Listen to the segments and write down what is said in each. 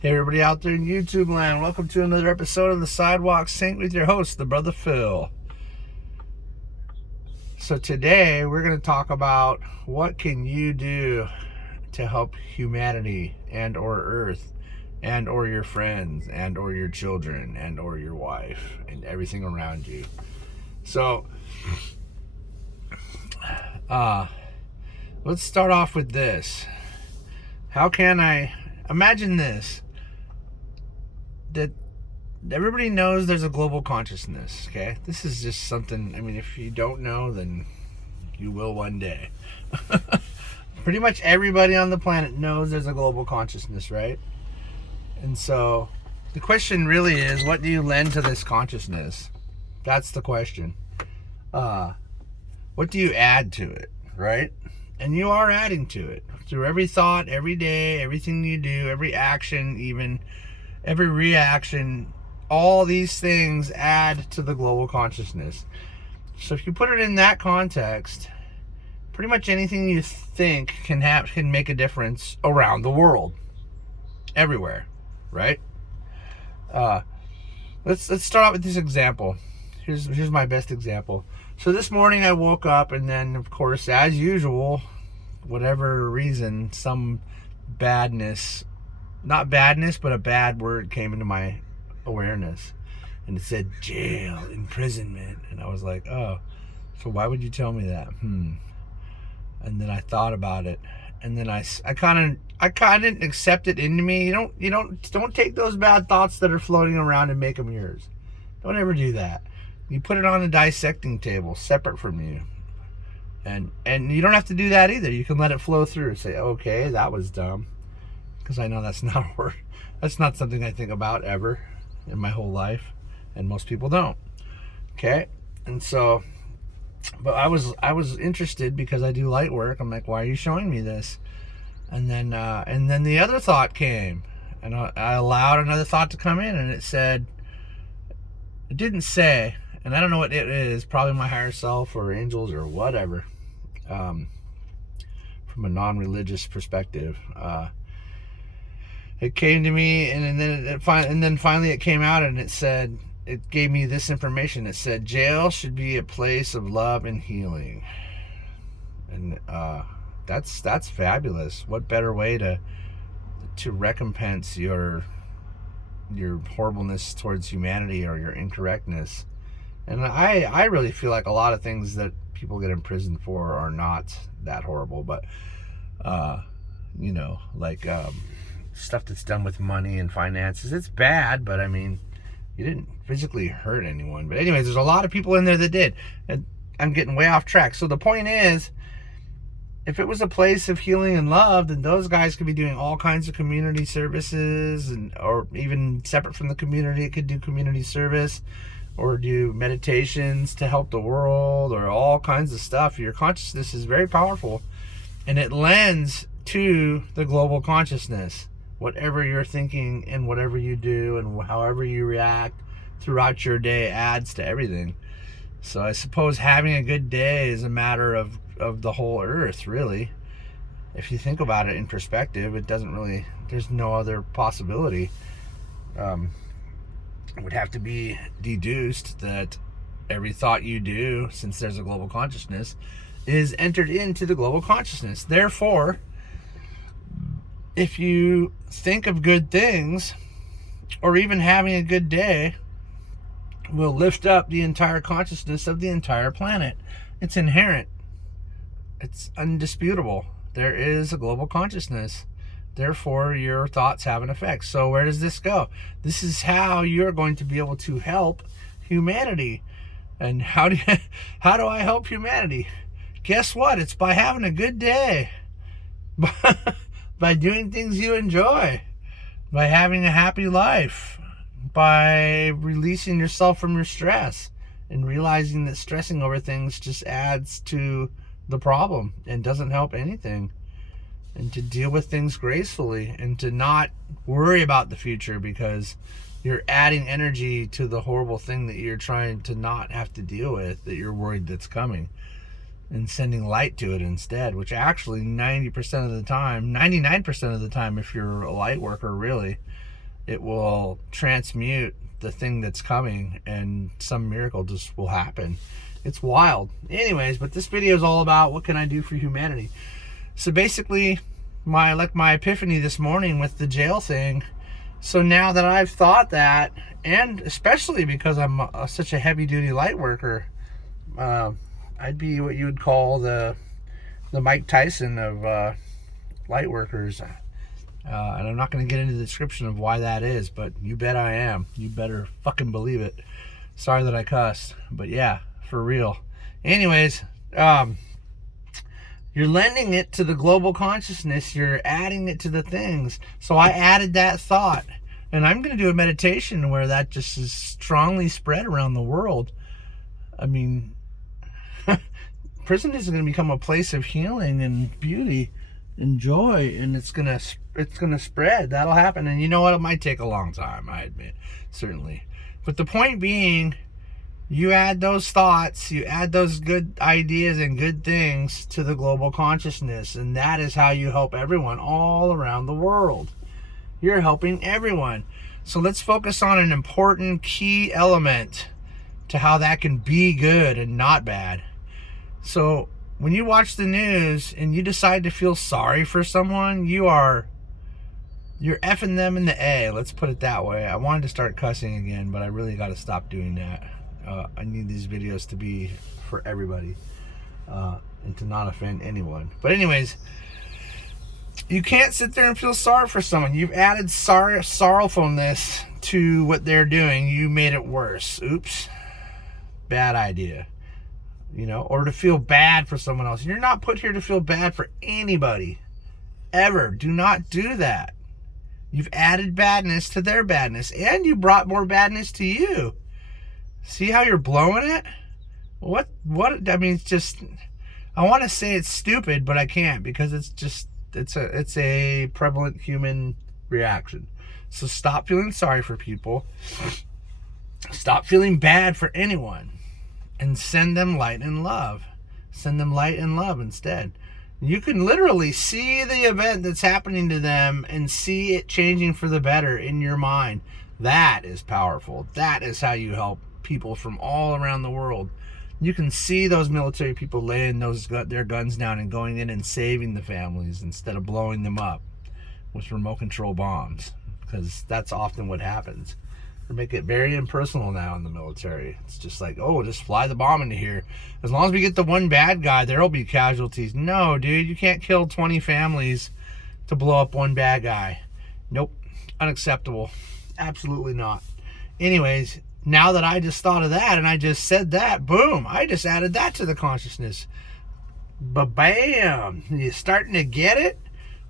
Hey everybody out there in YouTube land, welcome to another episode of the Sidewalk Saint with your host, the Brother Phil. So today we're going to talk about what can you do to help humanity and or Earth and or your friends and or your children and or your wife and everything around you. So let's start off with this. How can I imagine this? That everybody knows there's a global consciousness, okay? This is just something, I mean, if you don't know, then you will one day. Pretty much everybody on the planet knows there's a global consciousness, right? And so the question really is, what do you lend to this consciousness? That's the question. What do you add to it, right? And you are adding to it through every thought, every day, everything you do, every action, even every reaction. All these things add to the global consciousness. So if you put it in that context, pretty much anything you think can make a difference around the world, everywhere, right? Let's start out with this example. Here's my best example. So this morning I woke up, and then of course, as usual, whatever reason, some badness, not badness, but a bad word came into my awareness, and it said jail, imprisonment, and I was like, oh, so why would you tell me that? And then I thought about it, and then I kind of didn't accept it into me. You don't take those bad thoughts that are floating around and make them yours. Don't ever do that. You put it on a dissecting table separate from you, and you don't have to do that either. You can let it flow through. Say, okay, that was dumb, because I know that's not a word. That's not something I think about ever in my whole life, and most people don't. Okay, and so, but I was interested because I do light work. I'm like, why are you showing me this? And then the other thought came, and I allowed another thought to come in, and it didn't say, and I don't know what it is. Probably my higher self or angels or whatever. From a non-religious perspective. It came to me, and then finally it came out, and it gave me this information. It said jail should be a place of love and healing, and that's fabulous. What better way to recompense your horribleness towards humanity or your incorrectness? And I really feel like a lot of things that people get imprisoned for are not that horrible, but like stuff that's done with money and finances, it's bad, but I mean, you didn't physically hurt anyone. But anyways, there's a lot of people in there that did, and I'm getting way off track. So the point is, if it was a place of healing and love, then those guys could be doing all kinds of community services, or even separate from the community, it could do community service or do meditations to help the world, or all kinds of stuff. Your consciousness is very powerful, and it lends to the global consciousness. Whatever you're thinking and whatever you do and however you react throughout your day adds to everything. So I suppose having a good day is a matter of the whole earth, really. If you think about it in perspective, there's no other possibility. It would have to be deduced that every thought you do, since there's a global consciousness, is entered into the global consciousness. Therefore, if you think of good things, or even having a good day, will lift up the entire consciousness of the entire planet. It's inherent. It's undisputable. There is a global consciousness. Therefore, your thoughts have an effect. So where does this go? This is how you're going to be able to help humanity. And how do I help humanity? Guess what? It's by having a good day. By doing things you enjoy. By having a happy life. By releasing yourself from your stress. And realizing that stressing over things just adds to the problem and doesn't help anything. And to deal with things gracefully, and to not worry about the future, because you're adding energy to the horrible thing that you're trying to not have to deal with, that you're worried that's coming. and sending light to it instead, which actually 90% of the time, 99% of the time, if you're a light worker really, it will transmute the thing that's coming, and some miracle just will happen. It's wild. Anyways, but this video is all about what can I do for humanity. So basically, my epiphany this morning with the jail thing. So now that I've thought that, and especially because I'm such a heavy-duty light worker, I'd be what you would call the Mike Tyson of light workers. And I'm not going to get into the description of why that is, but you bet I am. You better fucking believe it. Sorry that I cussed, but yeah, for real. Anyways, you're lending it to the global consciousness. You're adding it to the things. So I added that thought, and I'm going to do a meditation where that just is strongly spread around the world. I mean, prison is going to become a place of healing and beauty and joy, and it's gonna spread. That'll happen. And you know what? It might take a long time, I admit, certainly. But the point being, you add those thoughts, you add those good ideas and good things to the global consciousness, and that is how you help everyone all around the world. You're helping everyone. So let's focus on an important key element to how that can be good and not bad. So when you watch the news and you decide to feel sorry for someone, you're effing them in the A. Let's put it that way. I wanted to start cussing again, but I really got to stop doing that. I need these videos to be for everybody and to not offend anyone. But anyways, you can't sit there and feel sorry for someone. You've added sorrowfulness to what they're doing. You made it worse. Oops. Bad idea. You know, or to feel bad for someone else. You're not put here to feel bad for anybody. Ever. Do not do that. You've added badness to their badness, and you brought more badness to you. See how you're blowing it? What, I mean, it's just, I want to say it's stupid, but I can't, because it's a prevalent human reaction. So stop feeling sorry for people. Stop feeling bad for anyone. And send them light and love. Send them light and love instead. You can literally see the event that's happening to them and see it changing for the better in your mind. That is powerful. That is how you help people from all around the world. You can see those military people laying their guns down and going in and saving the families instead of blowing them up with remote control bombs, because that's often what happens. They make it very impersonal now in the military. It's just like, oh, just fly the bomb into here. As long as we get the one bad guy, there'll be casualties. No, dude, you can't kill 20 families to blow up one bad guy. Nope, unacceptable. Absolutely not. Anyways, now that I just thought of that and I just said that, boom, I just added that to the consciousness. Ba-bam! Are you starting to get it?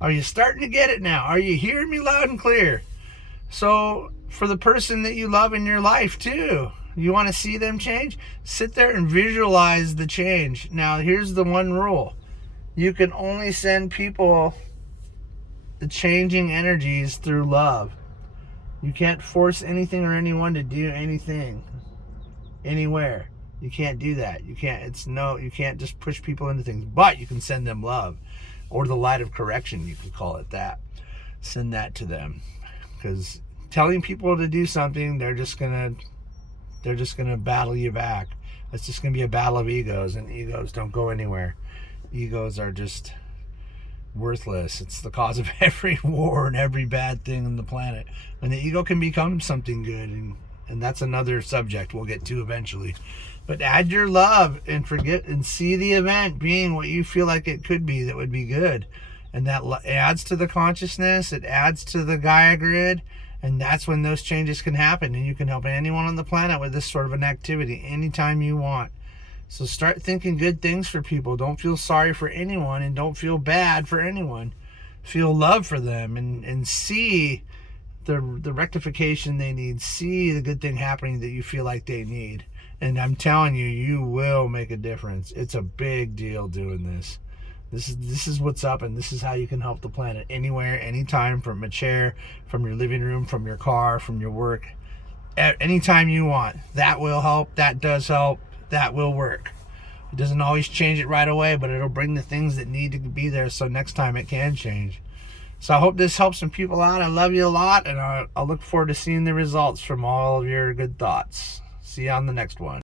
Are you starting to get it now? Are you hearing me loud and clear? So, for the person that you love in your life too, you want to see them change? Sit there and visualize the change. Now, here's the one rule. You can only send people the changing energies through love. You can't force anything or anyone to do anything anywhere. You can't do that. You can't just push people into things, but you can send them love, or the light of correction, you could call it that. Send that to them, because telling people to do something, they're just gonna battle you back. It's just gonna be a battle of egos, and egos don't go anywhere. Egos are just worthless. It's the cause of every war and every bad thing on the planet. And the ego can become something good, and that's another subject we'll get to eventually. But add your love and forget and see the event being what you feel like it could be that would be good. And that adds to the consciousness, it adds to the Gaia grid, and that's when those changes can happen. And you can help anyone on the planet with this sort of an activity anytime you want. So start thinking good things for people. Don't feel sorry for anyone, and don't feel bad for anyone. Feel love for them, and see the rectification they need. See the good thing happening that you feel like they need. And I'm telling you, you will make a difference. It's a big deal doing this. This is what's up, and this is how you can help the planet anywhere, anytime, from a chair, from your living room, from your car, from your work, anytime you want. That will help. That does help. That will work. It doesn't always change it right away, but it'll bring the things that need to be there so next time it can change. So I hope this helps some people out. I love you a lot, and I'll look forward to seeing the results from all of your good thoughts. See you on the next one.